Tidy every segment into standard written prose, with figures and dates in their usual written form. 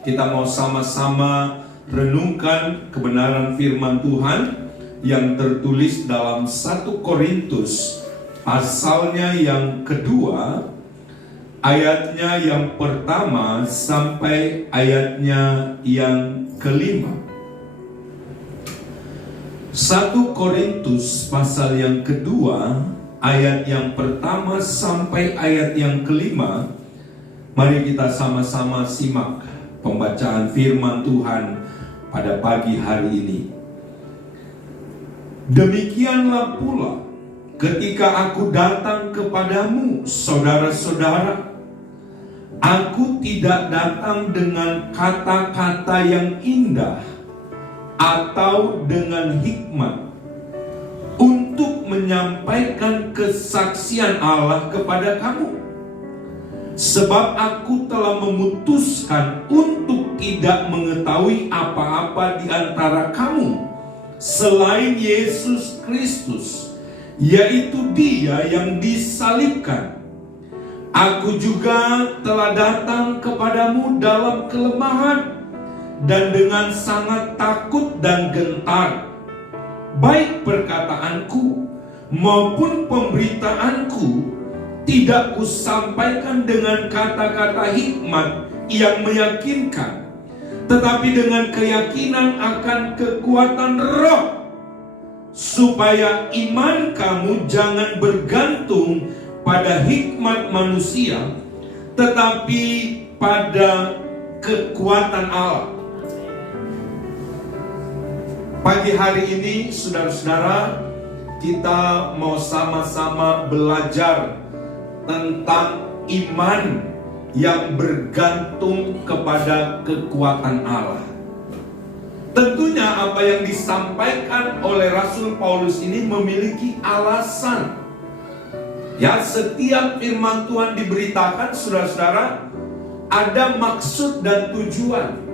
kita mau sama-sama renungkan kebenaran firman Tuhan yang tertulis dalam 1 Korintus pasalnya yang kedua, ayatnya yang pertama sampai ayatnya yang kelima. 1 Korintus pasal yang kedua, ayat yang pertama sampai ayat yang kelima. Mari kita sama-sama simak pembacaan firman Tuhan pada pagi hari ini. Demikianlah pula ketika aku datang kepadamu, saudara-saudara, aku tidak datang dengan kata-kata yang indah atau dengan hikmat untuk menyampaikan kesaksian Allah kepada kamu. Sebab aku telah memutuskan untuk tidak mengetahui apa-apa di antara kamu selain Yesus Kristus, yaitu Dia yang disalibkan. Aku juga telah datang kepadamu dalam kelemahan dan dengan sangat takut dan gentar. Baik perkataanku maupun pemberitaanku tidak kusampaikan dengan kata-kata hikmat yang meyakinkan, tetapi dengan keyakinan akan kekuatan Roh, supaya iman kamu jangan bergantung pada hikmat manusia, tetapi pada kekuatan Allah. Pagi hari ini, saudara-saudara, kita mau sama-sama belajar tentang iman yang bergantung kepada kekuatan Allah. Tentunya apa yang disampaikan oleh Rasul Paulus ini memiliki alasan. Ya, setiap firman Tuhan diberitakan, saudara-saudara, ada maksud dan tujuan.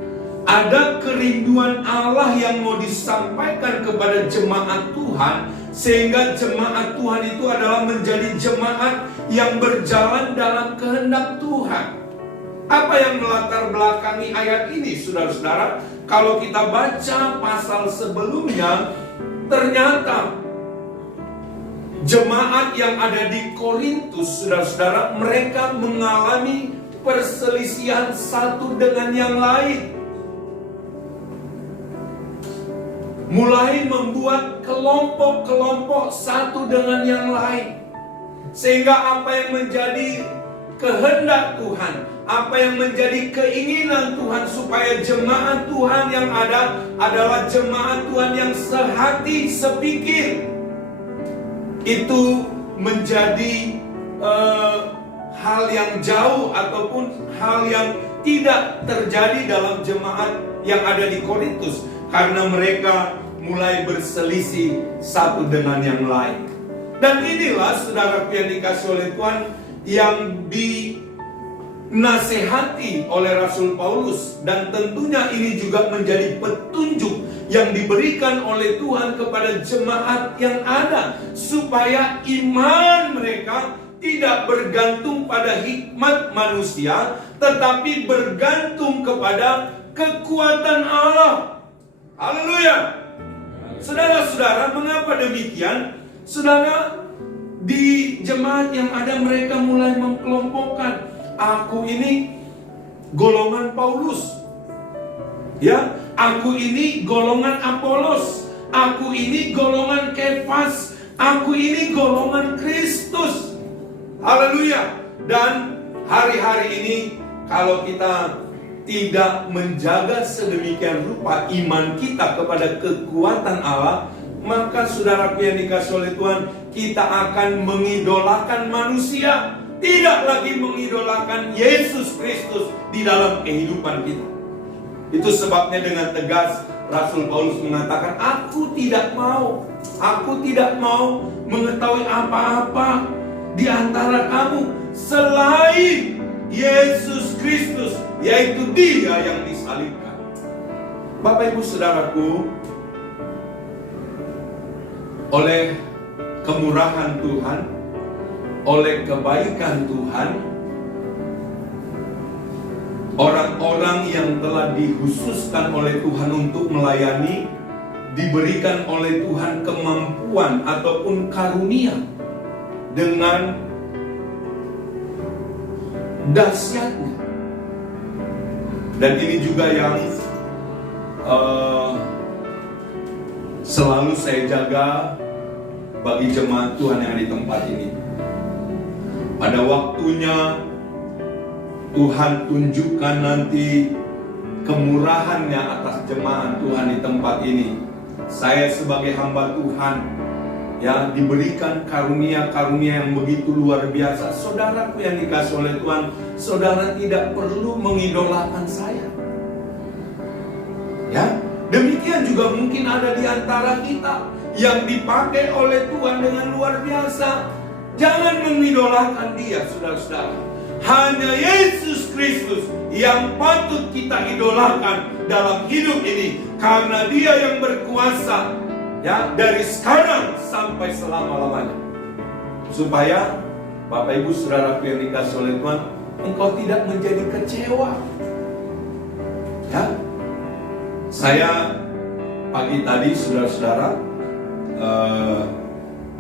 Ada kerinduan Allah yang mau disampaikan kepada jemaat Tuhan, sehingga jemaat Tuhan itu adalah menjadi jemaat yang berjalan dalam kehendak Tuhan. Apa yang melatar belakangi ayat ini, saudara-saudara? Kalau kita baca pasal sebelumnya, ternyata jemaat yang ada di Korintus, saudara-saudara, mereka mengalami perselisihan satu dengan yang lain. Mulai membuat kelompok-kelompok satu dengan yang lain. Sehingga apa yang menjadi kehendak Tuhan, apa yang menjadi keinginan Tuhan supaya jemaat Tuhan yang ada adalah jemaat Tuhan yang sehati, sepikir, itu menjadi hal yang jauh ataupun hal yang tidak terjadi dalam jemaat yang ada di Korintus, karena mereka mulai berselisih satu dengan yang lain. Dan inilah, saudaraku yang dikasih oleh Tuhan, yang dinasehati oleh Rasul Paulus. Dan tentunya ini juga menjadi petunjuk yang diberikan oleh Tuhan kepada jemaat yang ada, supaya iman mereka tidak bergantung pada hikmat manusia, tetapi bergantung kepada kekuatan Allah. Haleluya. Saudara-saudara, mengapa demikian? Saudara, di jemaat yang ada mereka mulai mengkelompokkan, aku ini golongan Paulus, ya, aku ini golongan Apolos, aku ini golongan Kefas, aku ini golongan Kristus. Haleluya. Dan hari-hari ini kalau kita tidak menjaga sedemikian rupa iman kita kepada kekuatan Allah, maka saudaraku yang dikasih oleh Tuhan, kita akan mengidolakan manusia, tidak lagi mengidolakan Yesus Kristus di dalam kehidupan kita. Itu sebabnya dengan tegas Rasul Paulus mengatakan, aku tidak mau mengetahui apa-apa di antara kamu selain Yesus Kristus, yaitu Dia yang disalibkan. Bapak Ibu Saudaraku, oleh kemurahan Tuhan, oleh kebaikan Tuhan, Orang-orang yang telah dikhususkan oleh Tuhan untuk melayani, diberikan oleh Tuhan kemampuan ataupun karunia dengan dahsyatnya. Dan ini juga yang selalu saya jaga bagi jemaat Tuhan yang di tempat ini. Pada waktunya Tuhan tunjukkan nanti kemurahannya atas jemaat Tuhan di tempat ini. Saya sebagai hamba Tuhan, ya, diberikan karunia-karunia yang begitu luar biasa. Saudaraku yang dikasih oleh Tuhan, saudara tidak perlu mengidolakan saya. Ya, demikian juga mungkin ada di antara kita yang dipakai oleh Tuhan dengan luar biasa. Jangan mengidolakan dia, saudara-saudara. Hanya Yesus Kristus yang patut kita idolakan dalam hidup ini, karena dia yang berkuasa, ya, dari sekarang sampai selama-lamanya. Supaya Bapak Ibu Saudara yang dikasih oleh Tuhan, engkau tidak menjadi kecewa. Ya, saya pagi tadi saudara-saudara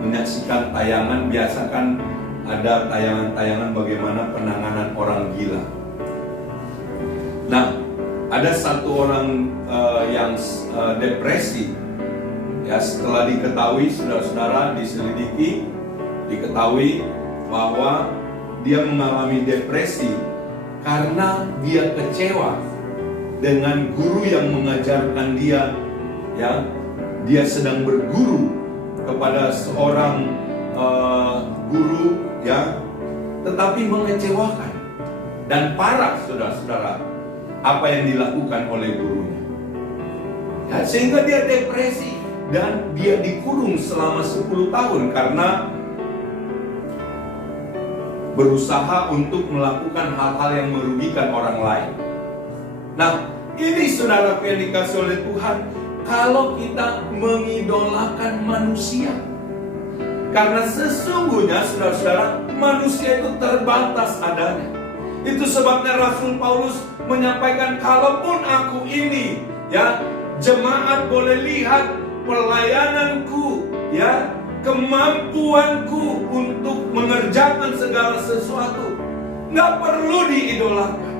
menyaksikan tayangan. Biasa kan ada tayangan-tayangan bagaimana penanganan orang gila. Nah, ada satu orang yang depresi. Ya, setelah diketahui, saudara-saudara, diselidiki, diketahui bahwa dia mengalami depresi karena dia kecewa dengan guru yang mengajarkan dia. Ya, dia sedang berguru kepada seorang guru, ya, tetapi mengecewakan dan parah, saudara-saudara, apa yang dilakukan oleh gurunya. Ya, sehingga dia depresi dan dia dikurung selama 10 tahun karena berusaha untuk melakukan hal-hal yang merugikan orang lain. Nah, ini saudara yang dikasih oleh Tuhan, kalau kita mengidolakan manusia, karena sesungguhnya saudara-saudara, manusia itu terbatas adanya. Itu sebabnya Rasul Paulus menyampaikan, kalaupun aku ini, ya, jemaat boleh lihat pelayananku, ya, kemampuanku untuk mengerjakan segala sesuatu, nggak perlu diidolakan.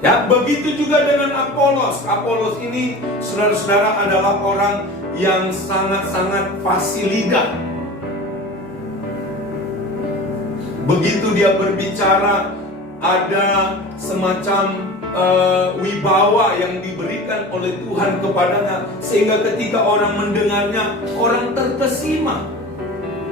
Ya, begitu juga dengan Apolos. Apolos ini, saudara-saudara, adalah orang yang sangat-sangat fasih lidah. Begitu dia berbicara, ada semacam wibawa yang diberikan oleh Tuhan kepadanya, sehingga ketika orang mendengarnya, orang terkesima.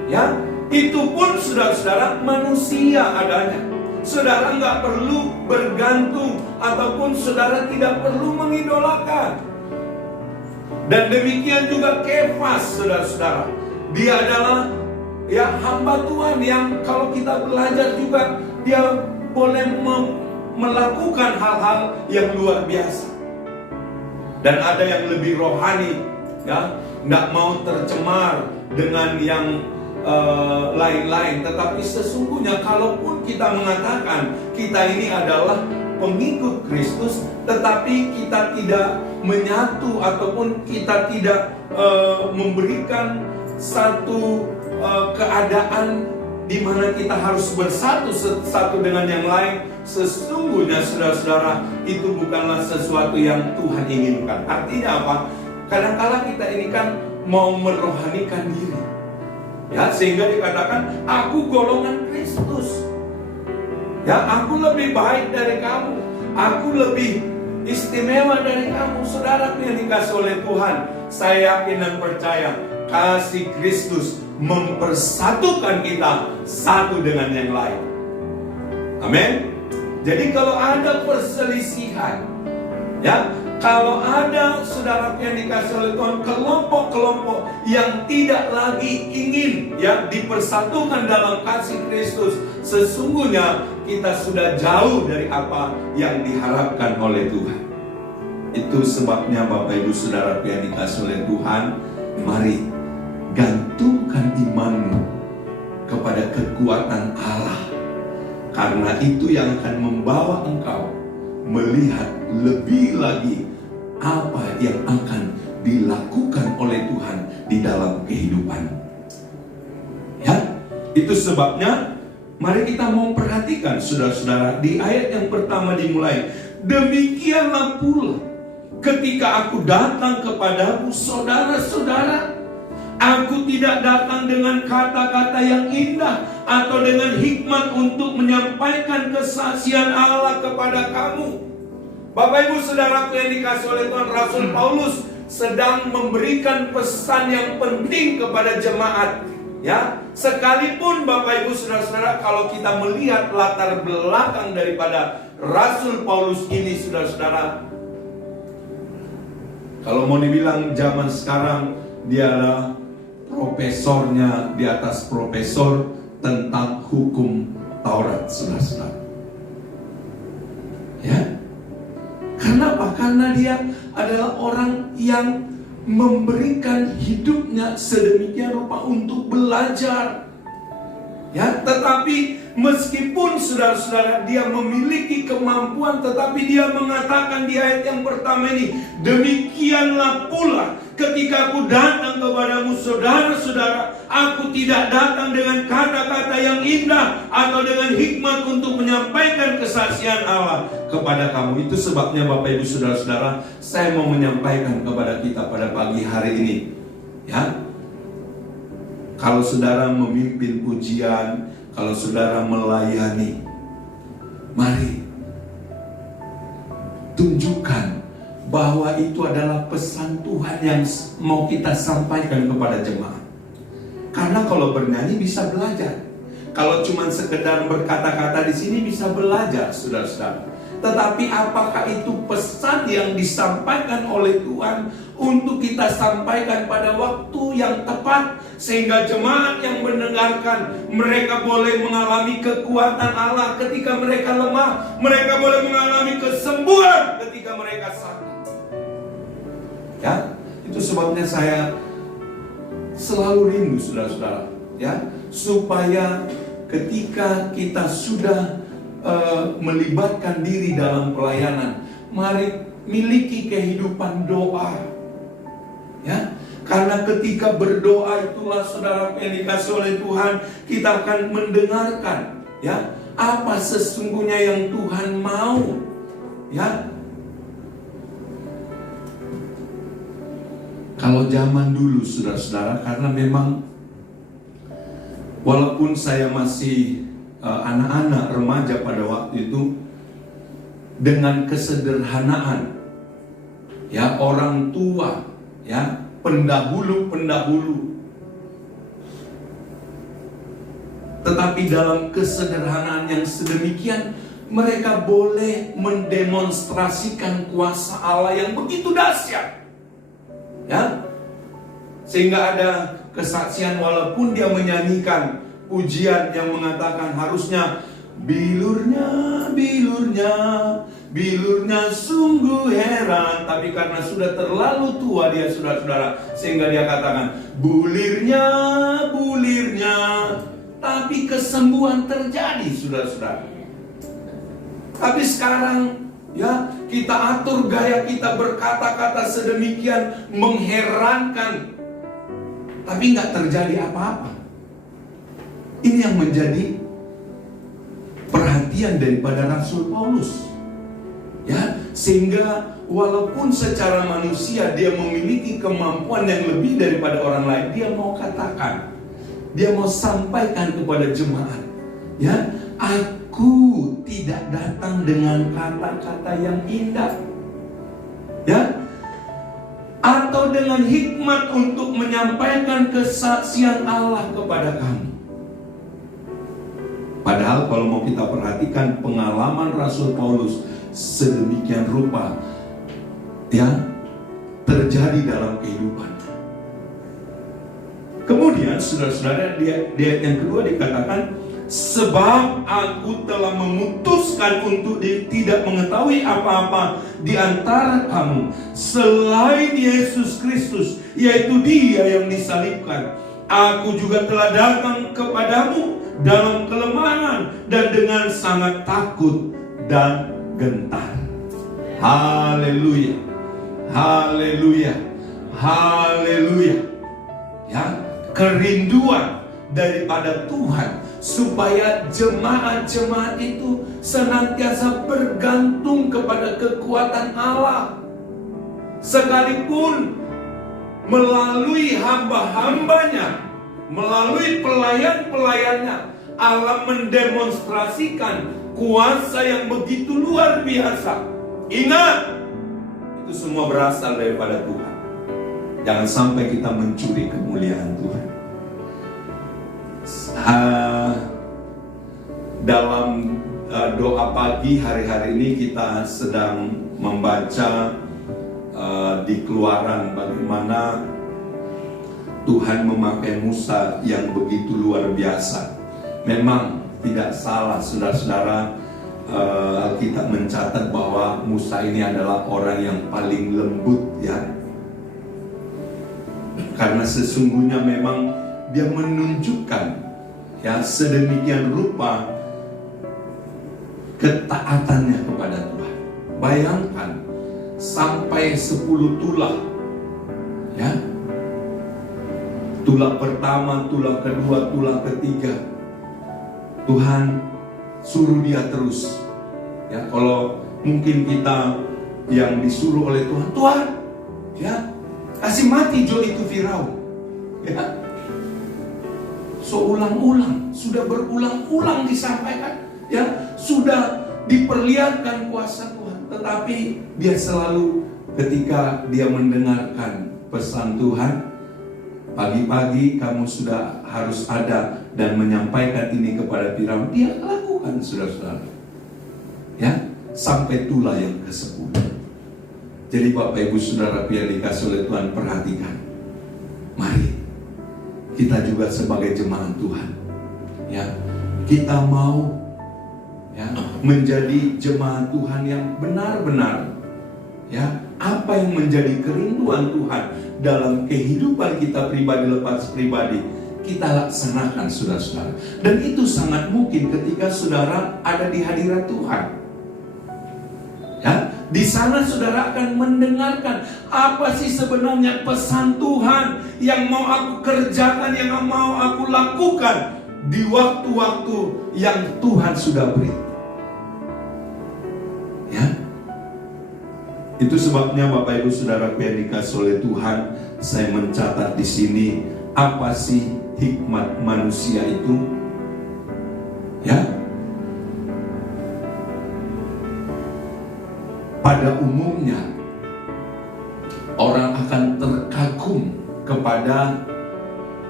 Ya, itu pun saudara-saudara manusia adanya. Saudara nggak perlu bergantung, ataupun saudara tidak perlu mengidolakan. Dan demikian juga Kefas, saudara-saudara. Dia adalah, ya, hamba Tuhan yang kalau kita belajar juga, dia boleh melakukan hal-hal yang luar biasa. Dan ada yang lebih rohani, ya, nggak mau tercemar dengan yang lain-lain. Tetapi sesungguhnya kalaupun kita mengatakan kita ini adalah pengikut Kristus, tetapi kita tidak menyatu ataupun kita tidak memberikan satu keadaan di mana kita harus bersatu satu dengan yang lain, sesungguhnya saudara-saudara, itu bukanlah sesuatu yang Tuhan inginkan. Artinya apa? Kadang-kala kita ini kan mau merohanikan diri, ya, sehingga dikatakan aku golongan Kristus, ya, aku lebih baik dari kamu, aku lebih istimewa dari kamu. Saudara yang dikasih oleh Tuhan, saya yakin dan percaya kasih Kristus mempersatukan kita satu dengan yang lain. Amin. Jadi kalau ada perselisihan, ya, kalau ada saudara yang dikasih oleh Tuhan, kelompok-kelompok yang tidak lagi ingin, ya, dipersatukan dalam kasih Kristus, sesungguhnya kita sudah jauh dari apa yang diharapkan oleh Tuhan. Itu sebabnya Bapak Ibu Saudara yang dikasih oleh Tuhan, mari gantungkan imanmu kepada kekuatan Allah. Karena itu yang akan membawa engkau melihat lebih lagi apa yang akan dilakukan oleh Tuhan di dalam kehidupan. Ya, itu sebabnya mari kita mau perhatikan saudara-saudara, di ayat yang pertama dimulai, demikianlah pula ketika aku datang kepadamu saudara-saudara, aku tidak datang dengan kata-kata yang indah atau dengan hikmat untuk menyampaikan kesaksian Allah kepada kamu. Bapak Ibu Saudaraku yang dikasihi oleh Tuhan, Rasul Paulus sedang memberikan pesan yang penting kepada jemaat. Ya, sekalipun Bapak Ibu Saudara-saudara, kalau kita melihat latar belakang daripada Rasul Paulus ini, saudara-saudara, kalau mau dibilang zaman sekarang, dia adalah profesornya di atas profesor tentang hukum Taurat, saudara-saudara. Ya, karena apa? Karena dia adalah orang yang memberikan hidupnya sedemikian rupa untuk belajar. Ya, tetapi meskipun saudara-saudara dia memiliki kemampuan, tetapi dia mengatakan di ayat yang pertama ini, demikianlah pula ketika aku datang kepadamu saudara-saudara, aku tidak datang dengan kata-kata yang indah atau dengan hikmat untuk menyampaikan kesaksian Allah kepada kamu. Itu sebabnya Bapak Ibu Saudara-saudara, saya mau menyampaikan kepada kita pada pagi hari ini, ya, kalau saudara memimpin pujian, kalau saudara melayani, mari tunjukkan bahwa itu adalah pesan Tuhan yang mau kita sampaikan kepada jemaat. Karena kalau bernyanyi bisa belajar, kalau cuma sekedar berkata-kata di sini bisa belajar, saudara-saudara. Tetapi apakah itu pesan yang disampaikan oleh Tuhan untuk kita sampaikan pada waktu yang tepat, sehingga jemaat yang mendengarkan mereka boleh mengalami kekuatan Allah ketika mereka lemah, mereka boleh mengalami kesembuhan ketika mereka sakit. Ya, itu sebabnya saya selalu rindu, saudara-saudara, ya, supaya ketika kita sudah melibatkan diri dalam pelayanan, mari miliki kehidupan doa. Ya, karena ketika berdoa itulah saudara yang dikasih oleh Tuhan, kita akan mendengarkan, ya, apa sesungguhnya yang Tuhan mau. Ya, kalau zaman dulu saudara-saudara, karena memang walaupun saya masih anak-anak remaja pada waktu itu, dengan kesederhanaan, ya, orang tua, ya, pendahulu, tetapi dalam kesederhanaan yang sedemikian, mereka boleh mendemonstrasikan kuasa Allah yang begitu dahsyat. Ya, sehingga ada kesaksian walaupun dia menyanyikan pujian yang mengatakan harusnya bilurnya sungguh heran, tapi karena sudah terlalu tua dia, saudara-saudara, sehingga dia katakan bulirnya, tapi kesembuhan terjadi, saudara-saudara. Tapi sekarang, ya, kita atur gaya kita berkata-kata sedemikian mengherankan, tapi nggak terjadi apa-apa. Ini yang menjadi perhatian daripada Rasul Paulus, ya, sehingga walaupun secara manusia dia memiliki kemampuan yang lebih daripada orang lain, dia mau katakan, dia mau sampaikan kepada jemaat, ya, aku tidak datang dengan kata-kata yang indah, ya, atau dengan hikmat untuk menyampaikan kesaksian Allah kepada kamu. Padahal kalau mau kita perhatikan pengalaman Rasul Paulus sedemikian rupa, ya, terjadi dalam kehidupan. Kemudian saudara-saudara, di ayat yang kedua dikatakan, sebab aku telah memutuskan untuk tidak mengetahui apa-apa di antara kamu selain Yesus Kristus, yaitu Dia yang disalibkan. Aku juga telah datang kepadamu dalam kelemahan dan dengan sangat takut dan gentar. Haleluya. Haleluya. Haleluya. Ya, kerinduan daripada Tuhan supaya jemaat-jemaat itu senantiasa bergantung kepada kekuatan Allah. Sekalipun melalui hamba-hambanya, melalui pelayan-pelayannya, Allah mendemonstrasikan kuasa yang begitu luar biasa. Ingat, itu semua berasal daripada Tuhan. Jangan sampai kita mencuri kemuliaan Tuhan. Dalam doa pagi hari-hari ini kita sedang membaca di Keluaran bagaimana Tuhan memakai Musa yang begitu luar biasa. Memang tidak salah saudara-saudara, Alkitab mencatat bahwa Musa ini adalah orang yang paling lembut, ya. Karena sesungguhnya memang dia menunjukkan, ya, sedemikian rupa ketaatannya kepada Tuhan. Bayangkan sampai 10 tulah, ya. Tulah pertama, tulah kedua, tulah ketiga, Tuhan suruh dia terus. Ya, kalau mungkin kita yang disuruh oleh Tuhan, Tuhan, ya, kasih mati Jo itu Firaun. Ya. So ulang-ulang, sudah berulang-ulang disampaikan, ya, sudah diperlihatkan kuasa Tuhan, tetapi dia selalu ketika dia mendengarkan pesan Tuhan, pagi-pagi kamu sudah harus ada dan menyampaikan ini kepada Firaun, dia lakukan, saudara-saudara. Ya, sampai tulah yang ke-10. Jadi Bapak Ibu Saudara yang dikasih oleh Tuhan, perhatikan. Mari kita juga sebagai jemaat Tuhan, ya, kita mau, ya, menjadi jemaat Tuhan yang benar-benar, ya, apa yang menjadi kerinduan Tuhan dalam kehidupan kita pribadi lepas pribadi, kita laksanakan, saudara-saudara. Dan itu sangat mungkin ketika saudara ada di hadirat Tuhan. Ya, di sana saudara akan mendengarkan apa sih sebenarnya pesan Tuhan yang mau aku kerjakan, yang mau aku lakukan di waktu-waktu yang Tuhan sudah beri. Ya, itu sebabnya Bapak Ibu Saudara yang dikasih oleh Tuhan, saya mencatat di sini apa sih hikmat manusia itu? Ya, pada umumnya orang akan terkagum kepada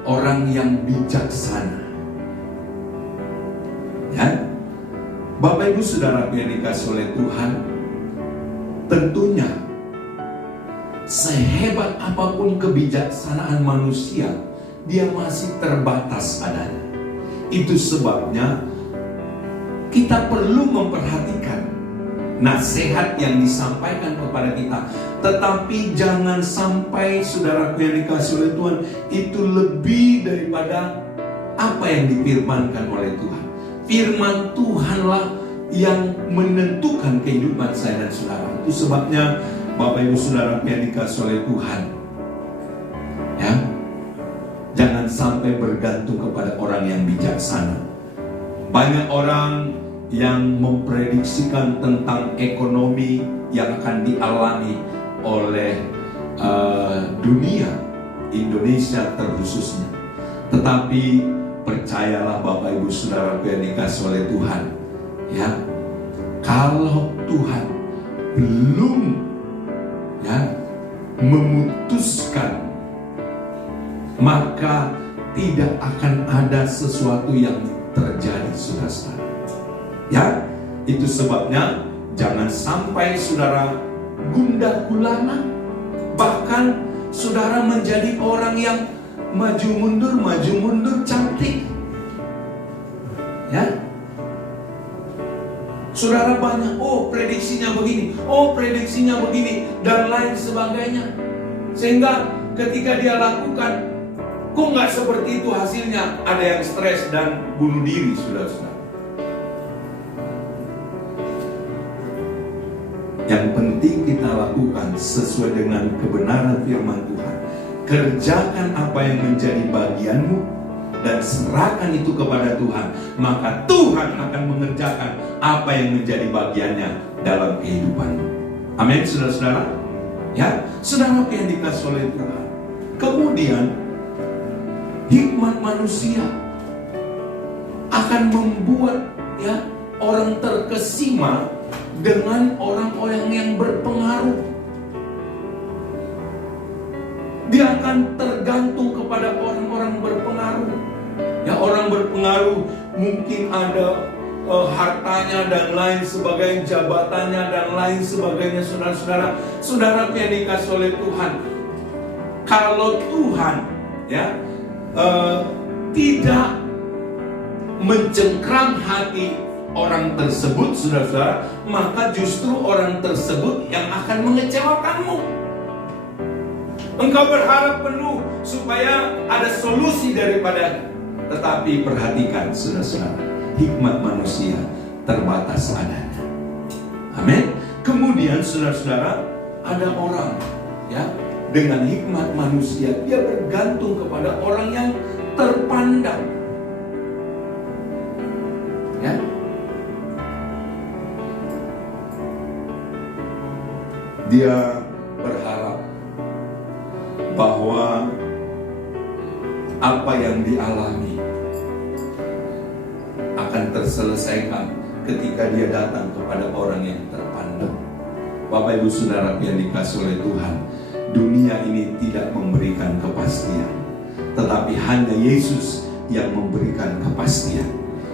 orang yang bijaksana. Ya, Bapak Ibu Saudara yang dikasih oleh Tuhan, tentunya sehebat apapun kebijaksanaan manusia, dia masih terbatas adanya. Itu sebabnya kita perlu memperhatikan nasihat yang disampaikan kepada kita. Tetapi jangan sampai saudaraku yang dikasih oleh Tuhan itu lebih daripada apa yang difirmankan oleh Tuhan. Firman Tuhanlah yang menentukan kehidupan saya dan saudara. Itu sebabnya Bapak Ibu Saudara yang dikasih oleh Tuhan, ya, jangan sampai bergantung kepada orang yang bijaksana. Banyak orang yang memprediksikan tentang ekonomi yang akan dialami oleh dunia, Indonesia terkhususnya. Tetapi percayalah Bapak Ibu Saudara yang dikasih oleh Tuhan, ya, kalau Tuhan belum, ya, memutuskan, maka tidak akan ada sesuatu yang terjadi, saudara-saudara. Ya, itu sebabnya jangan sampai saudara gundah gulana, bahkan saudara menjadi orang yang maju mundur cantik. Ya, saudara banyak, oh prediksinya begini, oh prediksinya begini, dan lain sebagainya. Sehingga ketika dia lakukan, Kok nggak seperti itu hasilnya? Ada yang stres dan bunuh diri, saudara-saudara. Yang penting kita lakukan sesuai dengan kebenaran firman Tuhan. Kerjakan apa yang menjadi bagianmu dan serahkan itu kepada Tuhan. Maka Tuhan akan mengerjakan apa yang menjadi bagiannya dalam kehidupanmu. Amin, saudara-saudara. Ya, saudara yang dikasih oleh Tuhan. Kemudian hikmat manusia akan membuat orang terkesima dengan orang-orang yang berpengaruh. Dia akan tergantung kepada orang-orang berpengaruh. Ya, orang berpengaruh mungkin ada hartanya dan lain sebagainya, jabatannya dan lain sebagainya, saudara-saudara. Saudara yang dikasih oleh Tuhan, kalau Tuhan tidak mencengkram hati orang tersebut, saudara-saudara, maka justru orang tersebut yang akan mengecewakanmu. Engkau berharap penuh supaya ada solusi daripada, tetapi perhatikan, saudara-saudara, hikmat manusia terbatas adanya. Amin. Kemudian, saudara-saudara, ada orang dengan hikmat manusia, dia bergantung kepada orang yang terpandang. Dia berharap bahwa apa yang dialami akan terselesaikan ketika dia datang kepada orang yang terpandang. Bapak Ibu Saudara yang dikasih oleh Tuhan, dunia ini tidak memberikan kepastian, tetapi hanya Yesus yang memberikan kepastian.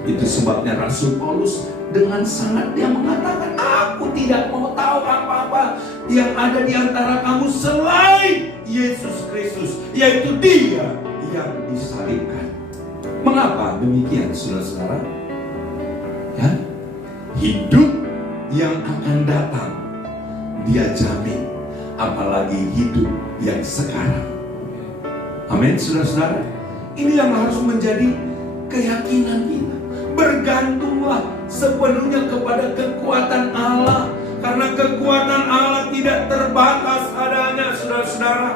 Itu sebabnya Rasul Paulus dengan sangat dia mengatakan, aku tidak mau tahu apa-apa yang ada di antara kamu selain Yesus Kristus, yaitu Dia yang disalibkan. Mengapa demikian, saudara-saudara? Hidup yang akan datang Dia jamin, apalagi hidup yang sekarang. Amin, saudara-saudara. Ini yang harus menjadi keyakinan kita. Bergantunglah sepenuhnya kepada kekuatan Allah, karena kekuatan Allah tidak terbatas adanya, saudara-saudara.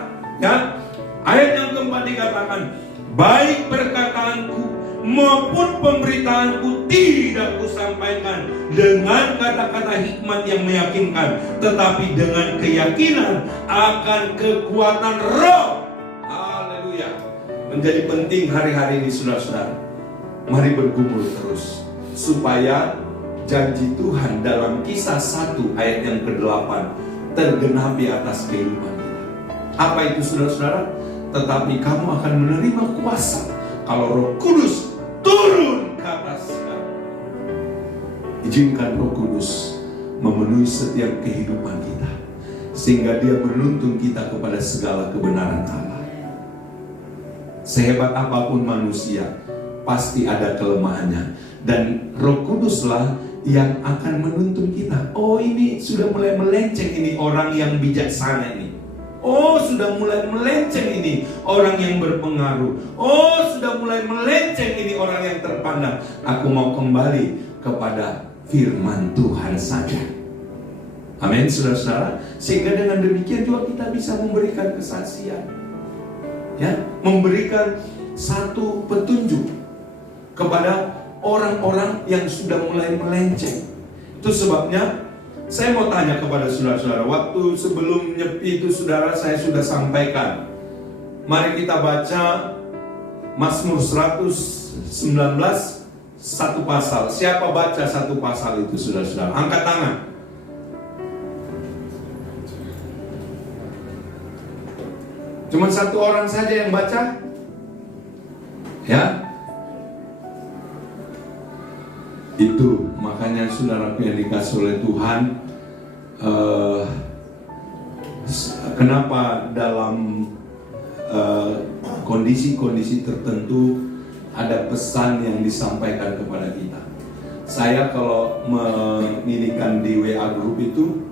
Ayat yang keempat dikatakan, baik perkataanku maupun pemberitaanku tidak kusampaikan dengan kata-kata hikmat yang meyakinkan, tetapi dengan keyakinan akan kekuatan Roh. Haleluya. Menjadi penting hari-hari ini, saudara-saudara. Mari bergumul terus supaya janji Tuhan dalam Kisah 1 ayat yang ke-8 tergenapi atas kehidupan kita. Apa itu, saudara-saudara? Tetapi kamu akan menerima kuasa kalau Roh Kudus turun ke atas kamu. Izinkan Roh Kudus memenuhi setiap kehidupan kita, sehingga Dia menuntun kita kepada segala kebenaran Allah. Sehebat apapun manusia, pasti ada kelemahannya, dan Roh Kuduslah yang akan menuntun kita. Oh, ini sudah mulai melenceng, ini orang yang bijaksana ini. Oh, sudah mulai melenceng, ini orang yang berpengaruh. Oh, sudah mulai melenceng, ini orang yang terpandang. Aku mau kembali kepada firman Tuhan saja. Amin, saudara-saudara. Sehingga dengan demikian juga kita bisa memberikan kesaksian, memberikan satu petunjuk kepada orang-orang yang sudah mulai melenceng. Itu sebabnya saya mau tanya kepada saudara-saudara. Waktu sebelum nyepi itu, saudara, saya sudah sampaikan. Mari kita baca Mazmur 119, satu pasal. Siapa baca satu pasal itu, saudara-saudara? Angkat tangan. Cuma satu orang saja yang baca? Itu makanya saudaraku yang dikasih oleh Tuhan, kenapa dalam kondisi-kondisi tertentu ada pesan yang disampaikan kepada kita. Saya kalau menginikan di WA group itu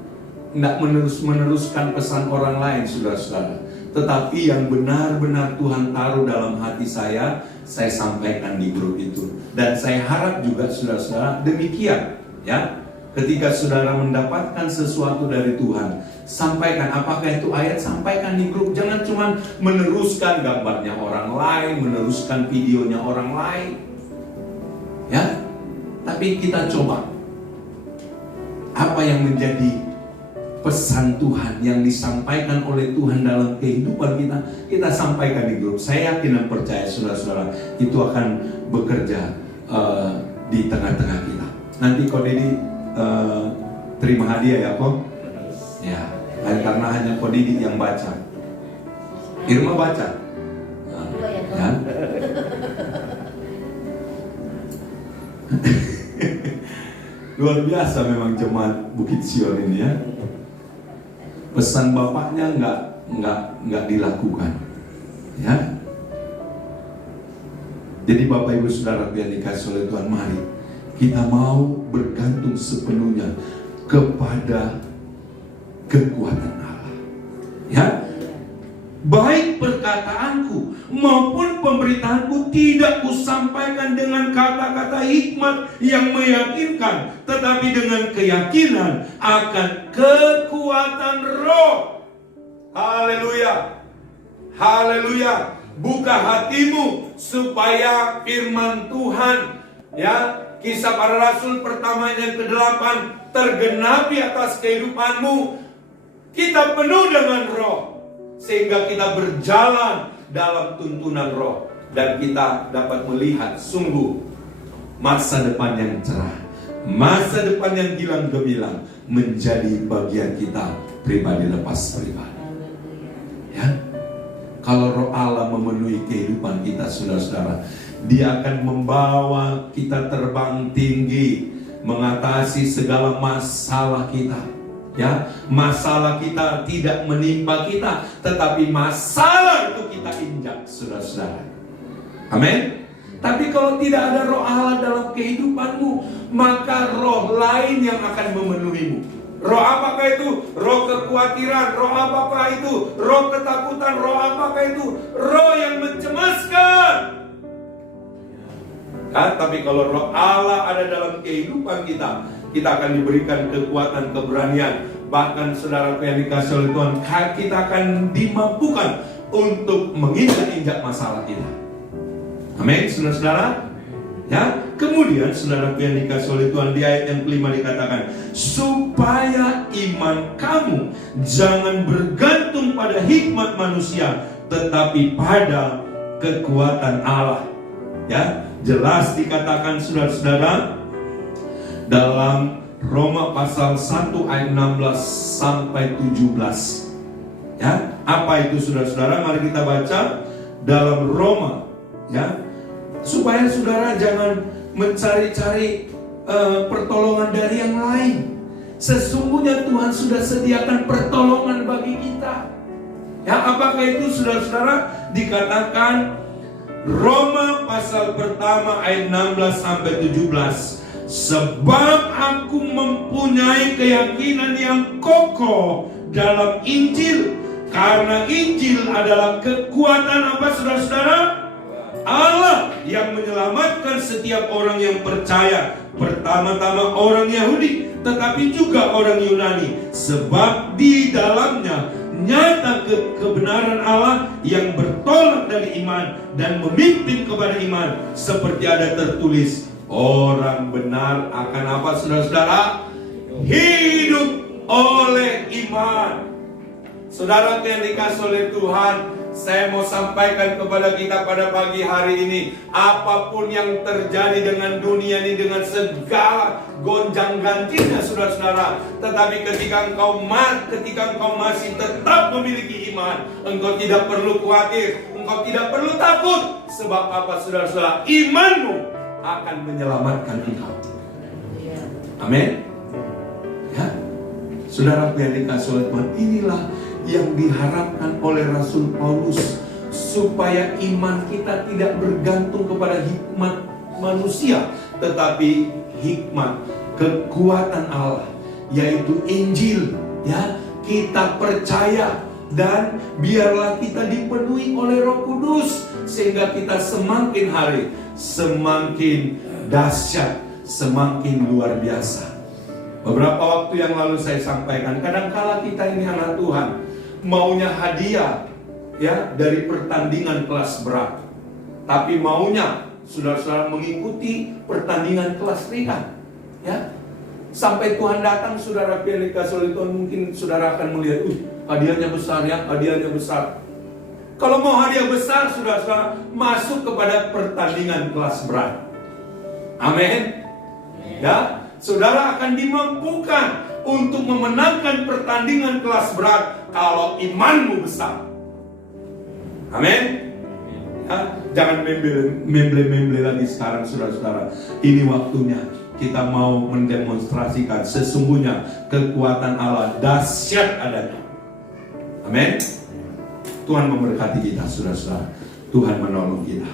tidak meneruskan pesan orang lain, saudara-saudara, Tetapi yang benar-benar Tuhan taruh dalam hati saya sampaikan di grup itu. Dan saya harap juga saudara-saudara demikian, ya. Ketika saudara mendapatkan sesuatu dari Tuhan, sampaikan. Apakah itu ayat, sampaikan di grup. Jangan cuma meneruskan gambarnya orang lain, meneruskan videonya orang lain, ya. Tapi kita coba apa yang menjadi pesan Tuhan yang disampaikan oleh Tuhan dalam kehidupan kita, kita sampaikan di grup. Saya yakin dan percaya saudara-saudara itu akan bekerja di tengah-tengah kita. Nanti kok Didi terima hadiah ya kok? Ya, karena hanya kok Didi yang baca. Irma baca. Ya. Luar biasa memang jemaat Bukit Sion ini ya. Pesan bapaknya nggak dilakukan, ya. Jadi Bapak Ibu Saudara yang dikasih oleh Tuhan, mari kita mau bergantung sepenuhnya kepada kekuatan Allah, ya. Baik perkataanku maupun pemberitaanku tidak kusampaikan dengan kata-kata hikmat yang meyakinkan, tetapi dengan keyakinan akan kekuatan Roh. Haleluya, haleluya. Buka hatimu supaya firman Tuhan, ya, Kisah Para Rasul pertama yang ke-8 tergenapi atas kehidupanmu. Kita penuh dengan Roh, sehingga kita berjalan dalam tuntunan Roh, dan kita dapat melihat sungguh masa depan yang cerah, masa depan yang gilang gemilang menjadi bagian kita pribadi lepas pribadi, ya. Kalau Roh Allah memenuhi kehidupan kita, saudara-saudara, Dia akan membawa kita terbang tinggi, mengatasi segala masalah kita. Ya, masalah kita tidak menimpa kita, tetapi masalah itu kita injak, saudara-saudara. Amin. Tapi kalau tidak ada Roh Allah dalam kehidupanmu, maka roh lain yang akan memenuhimu. Roh apakah itu? Roh kekhawatiran. Roh apakah itu? Roh ketakutan. Roh apakah itu? Roh yang mencemaskan. Kan? Tapi kalau Roh Allah ada dalam kehidupan kita, kita akan diberikan kekuatan, keberanian. Bahkan saudara yang dikasih oleh Tuhan, kita akan dimampukan untuk menginjak-injak masalah kita. Amin, saudara-saudara. Ya, kemudian saudara yang dikasih oleh Tuhan, di ayat yang kelima dikatakan, supaya iman kamu jangan bergantung pada hikmat manusia, tetapi pada kekuatan Allah. Ya, jelas dikatakan saudara-saudara dalam Roma pasal 1 ayat 16 sampai 17. Ya, apa itu saudara-saudara? Mari kita baca dalam Roma, ya. Supaya saudara jangan mencari-cari pertolongan dari yang lain. Sesungguhnya Tuhan sudah sediakan pertolongan bagi kita. Ya, apakah itu saudara-saudara? Dikatakan Roma pasal pertama ayat 16 sampai 17. Sebab aku mempunyai keyakinan yang kokoh dalam Injil, karena Injil adalah kekuatan apa saudara-saudara? Allah yang menyelamatkan setiap orang yang percaya, pertama-tama orang Yahudi, tetapi juga orang Yunani. Sebab di dalamnya nyata kebenaran Allah yang bertolak dari iman dan memimpin kepada iman, seperti ada tertulis, orang benar akan apa saudara-saudara? Hidup oleh iman. Saudara yang dikasih oleh Tuhan, saya mau sampaikan kepada kita pada pagi hari ini, apapun yang terjadi dengan dunia ini, dengan segala gonjang-ganjingnya saudara-saudara, tetapi ketika engkau masih tetap memiliki iman, engkau tidak perlu khawatir, engkau tidak perlu takut. Sebab apa saudara-saudara? Imanmu akan menyelamatkan engkau. Amin. Ya, saudara yang dikasih oleh Tuhan, inilah yang diharapkan oleh Rasul Paulus, supaya iman kita tidak bergantung kepada hikmat manusia, tetapi hikmat kekuatan Allah, yaitu Injil. Ya, kita percaya Dan biarlah kita dipenuhi oleh Roh Kudus, sehingga kita semakin hari semakin dahsyat, semakin luar biasa. Beberapa waktu yang lalu saya sampaikan, kadangkala kita ini anak Tuhan maunya hadiah ya dari pertandingan kelas berat, tapi maunya saudara-saudara mengikuti pertandingan kelas ringan, ya. Sampai Tuhan datang, saudara pilih kasih Tuhan, mungkin saudara akan melihat, hadiahnya besar ya, hadiahnya besar. Kalau mau hadiah besar, saudara-saudara masuk kepada pertandingan kelas berat. Amin. Ya, saudara akan dimampukan untuk memenangkan pertandingan kelas berat kalau imanmu besar. Amin. Ya, jangan memble lagi sekarang, saudara-saudara. Ini waktunya kita mau mendemonstrasikan sesungguhnya kekuatan Allah dahsyat adanya. Amin. Tuhan memberkati kita, saudara-saudara. Tuhan menolong kita.